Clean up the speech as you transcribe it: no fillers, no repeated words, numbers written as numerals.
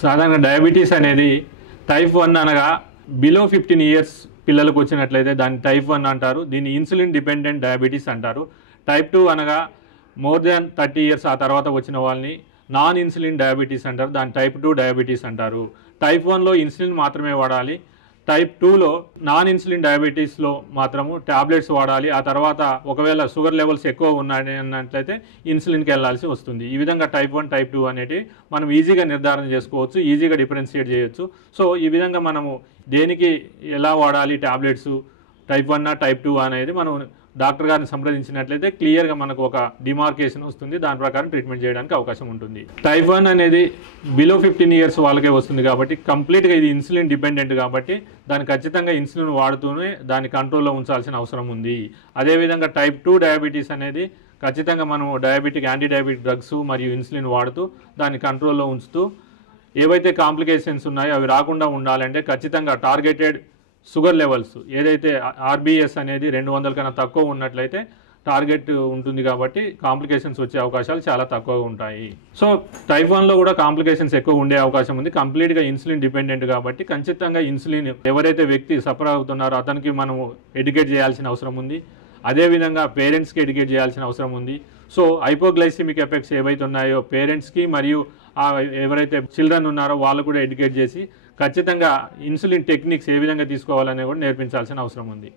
సాధారణ డయాబెటీస్ అనేది టైప్ 1 అనగా బిలో 15 ఇయర్స్ పిల్లలకు వచ్చినట్లయితే దాన్ని టైప్ 1 అంటారు. దీన్ని ఇన్సులిన్ డిపెండెంట్ డయాబెటీస్ అంటారు. టైప్ 2 అనగా మోర్ దాన్ 30 ఇయర్స్ ఆ తర్వాత వచ్చిన వాళ్ళని నాన్ ఇన్సులిన్ డయాబెటీస్ అంటారు. దాన్ని టైప్ 2 డయాబెటీస్ అంటారు. టైప్ 1లో ఇన్సులిన్ మాత్రమే వాడాలి. టైప్ 2లో నాన్ ఇన్సులిన్ డయాబెటీస్లో మాత్రము ట్యాబ్లెట్స్ వాడాలి. ఆ తర్వాత ఒకవేళ షుగర్ లెవెల్స్ ఎక్కువ ఉన్నాయి అన్నట్లయితే ఇన్సులిన్కి వెళ్ళాల్సి వస్తుంది. ఈ విధంగా టైప్ 1 టైప్ 2 అనేటివి మనం ఈజీగా నిర్ధారణ చేసుకోవచ్చు, ఈజీగా డిఫరెన్షియేట్ చేయొచ్చు. సో ఈ విధంగా మనము దేనికి ఎలా వాడాలి ట్యాబ్లెట్స్ టైప్ 1 టైప్ 2 అనేది మనం డాక్టర్ గారిని సంప్రదించినట్లయితే క్లియర్గా మనకు ఒక డిమార్కేషన్ వస్తుంది. దాని ప్రకారం ట్రీట్మెంట్ చేయడానికి అవకాశం ఉంటుంది. టైప్ 1 అనేది బిలో 15 ఇయర్స్ వాళ్ళకే వస్తుంది కాబట్టి కంప్లీట్గా ఇది ఇన్సులిన్ డిపెండెంట్ కాబట్టి దాన్ని ఖచ్చితంగా ఇన్సులిన్ వాడుతూనే దాన్ని కంట్రోల్లో ఉంచాల్సిన అవసరం ఉంది. అదేవిధంగా టైప్ 2 డయాబెటీస్ అనేది ఖచ్చితంగా మనం డయాబెటిక్ యాంటీ డయాబెటిక్ డ్రగ్స్ మరియు ఇన్సులిన్ వాడుతూ దాన్ని కంట్రోల్లో ఉంచుతూ ఏవైతే కాంప్లికేషన్స్ ఉన్నాయో అవి రాకుండా ఉండాలంటే ఖచ్చితంగా టార్గెటెడ్ షుగర్ లెవెల్స్ ఏదైతే ఆర్బిఎస్ అనేది 200 కన్నా తక్కువ ఉన్నట్లయితే టార్గెట్ ఉంటుంది కాబట్టి కాంప్లికేషన్స్ వచ్చే అవకాశాలు చాలా తక్కువగా ఉంటాయి. సో టైప్ 1లో కూడా కాంప్లికేషన్స్ ఎక్కువ ఉండే అవకాశం ఉంది. కంప్లీట్గా ఇన్సులిన్ డిపెండెంట్ కాబట్టి ఖచ్చితంగా ఇన్సులిన్ ఎవరైతే వ్యక్తి సఫర్ అవుతున్నారో అతనికి మనము ఎడ్యుకేట్ చేయాల్సిన అవసరం ఉంది. అదేవిధంగా పేరెంట్స్కి ఎడ్యుకేట్ చేయాల్సిన అవసరం ఉంది. సో హైపోగ్లైసిమిక్ ఎఫెక్ట్స్ ఏవైతే ఉన్నాయో పేరెంట్స్కి మరియు ఎవరైతే చిల్డ్రన్ ఉన్నారో వాళ్ళు కూడా ఎడ్యుకేట్ చేసి ఖచ్చితంగా ఇన్సులిన్ టెక్నిక్స్ ఏ విధంగా తీసుకోవాలనే కూడా నేర్పించాల్సిన అవసరం ఉంది.